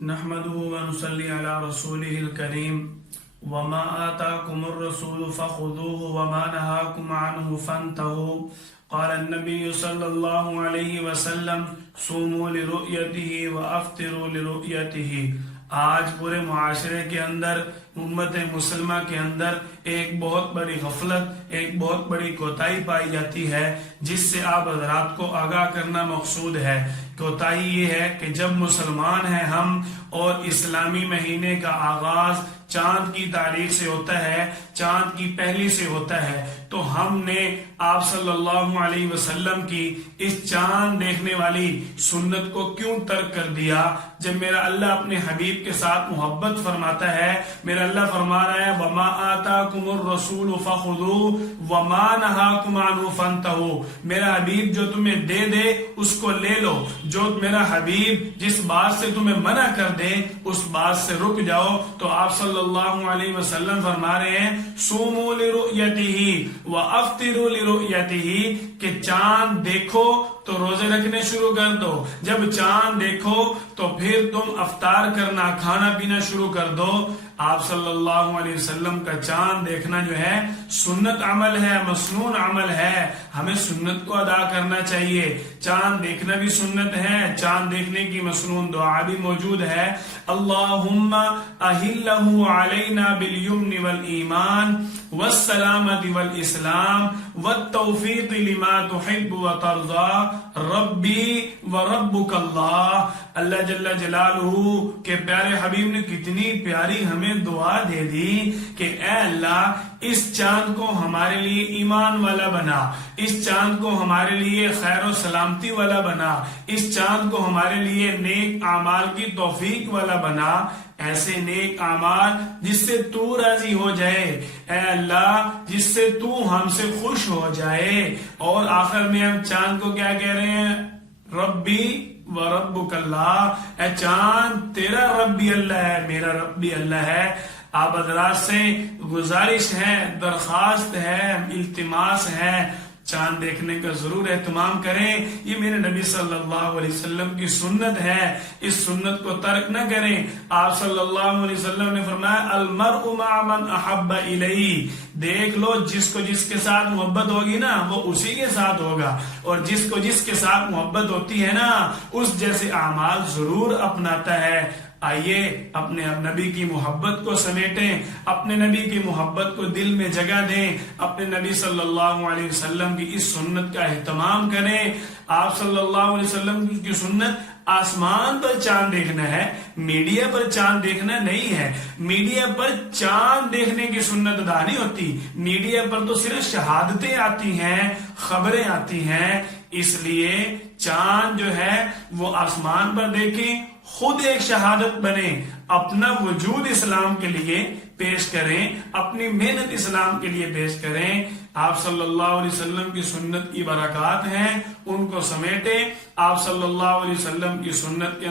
نحمده ونصلي على رسوله الكريم وما آتاكم الرسول فخذوه وما نهاكم عنه فانتهوا قال النبي صلى الله عليه وسلم صوموا لرؤيته وافطروا لرؤيته۔ آج پورے معاشرے کے اندر، امت مسلمہ کے اندر ایک بہت بڑی غفلت، ایک بہت بڑی کوتاہی پائی جاتی ہے، جس سے آپ حضرات کو آگاہ کرنا مقصود ہے۔ کوتاہی یہ ہے کہ جب مسلمان ہیں ہم اور اسلامی مہینے کا آغاز چاند کی تاریخ سے ہوتا ہے، چاند کی پہلی سے ہوتا ہے، تو ہم نے آپ صلی اللہ علیہ وسلم کی اس چاند دیکھنے والی سنت کو کیوں ترک کر دیا؟ جب میرا اللہ اپنے حبیب کے ساتھ محبت فرماتا ہے، میرا اللہ فرما رہا ہے وَمَا آتَاكُمُ الرَّسُولُ فَخُذُوهُ وَمَا نَهَاكُمْ عَنْهُ فَانْتَهُوا۔ میرا حبیب جو تمہیں دے دے اس کو لے لو، جو میرا حبیب جس بات سے تمہیں منع کر دے اس بات سے رک جاؤ۔ تو آپ صلی اللہ علیہ وسلم فرما رہے ہیں صوموا لرؤیتہ وافطروا لرؤیتہ، کہ چاند دیکھو تو روزے رکھنے شروع کر دو، جب چاند دیکھو تو پھر تم افطار کرنا، کھانا پینا شروع کر دو۔ آپ صلی اللہ علیہ وسلم کا چاند دیکھنا جو ہے سنت عمل ہے، مسنون عمل ہے، ہمیں سنت کو ادا کرنا چاہیے۔ چاند دیکھنا بھی سنت ہے، چاند دیکھنے کی مسنون دعا بھی موجود ہے۔ اللہم اہلہ علینا بالیمن والایمان والسلامۃ والاسلام والتوفیق لما تحب وترضى ربی وربک اللہ۔ اللہ جل جلالہ کے پیارے حبیب نے کتنی پیاری ہمیں دعا دے دی کہ اے اللہ اس چاند کو ہمارے لیے ایمان والا بنا، اس چاند کو ہمارے لیے خیر و سلامتی والا بنا، اس چاند کو ہمارے لیے نیک اعمال کی توفیق والا بنا، ایسے نیک اعمال جس سے تو راضی ہو جائے، اے اللہ جس سے تو ہم سے خوش ہو جائے۔ اور آخر میں ہم چاند کو کیا کہہ رہے ہیں؟ ربی وربک اللہ، اے چاند تیرا رب بھی اللہ ہے، میرا رب بھی اللہ ہے۔ آپ حضرات سے گزارش ہے، درخواست ہے، التماس ہے، چاند دیکھنے کا ضرور اہتمام کریں۔ یہ میرے نبی صلی اللہ علیہ وسلم کی سنت ہے، اس سنت کو ترک نہ کریں۔ آپ صلی اللہ علیہ وسلم نے فرمایا المرء مع من احب الیہ، دیکھ لو جس کو جس کے ساتھ محبت ہوگی نا وہ اسی کے ساتھ ہوگا، اور جس کو جس کے ساتھ محبت ہوتی ہے نا اس جیسے اعمال ضرور اپناتا ہے۔ آئیے اپنے نبی کی محبت کو سمیٹیں، اپنے نبی کی محبت کو دل میں جگہ دیں، اپنے نبی صلی اللہ علیہ وسلم کی اس سنت کا اہتمام کریں۔ آپ صلی اللہ علیہ وسلم کی سنت آسمان پر چاند دیکھنا ہے، میڈیا پر چاند دیکھنا نہیں ہے۔ میڈیا پر چاند دیکھنے کی سنت ادا نہیں ہوتی، میڈیا پر تو صرف شہادتیں آتی ہیں، خبریں آتی ہیں۔ اس لیے چاند جو ہے وہ آسمان پر دیکھیں، خود ایک شہادت بنے، اپنا وجود اسلام کے لیے پیش کریں، اپنی محنت اسلام کے لیے پیش کریں۔ آپ صلی اللہ علیہ وسلم کی سنت کی برکات ہیں، ان کو سمیٹیں۔ آپ صلی اللہ علیہ وسلم کی سنت کے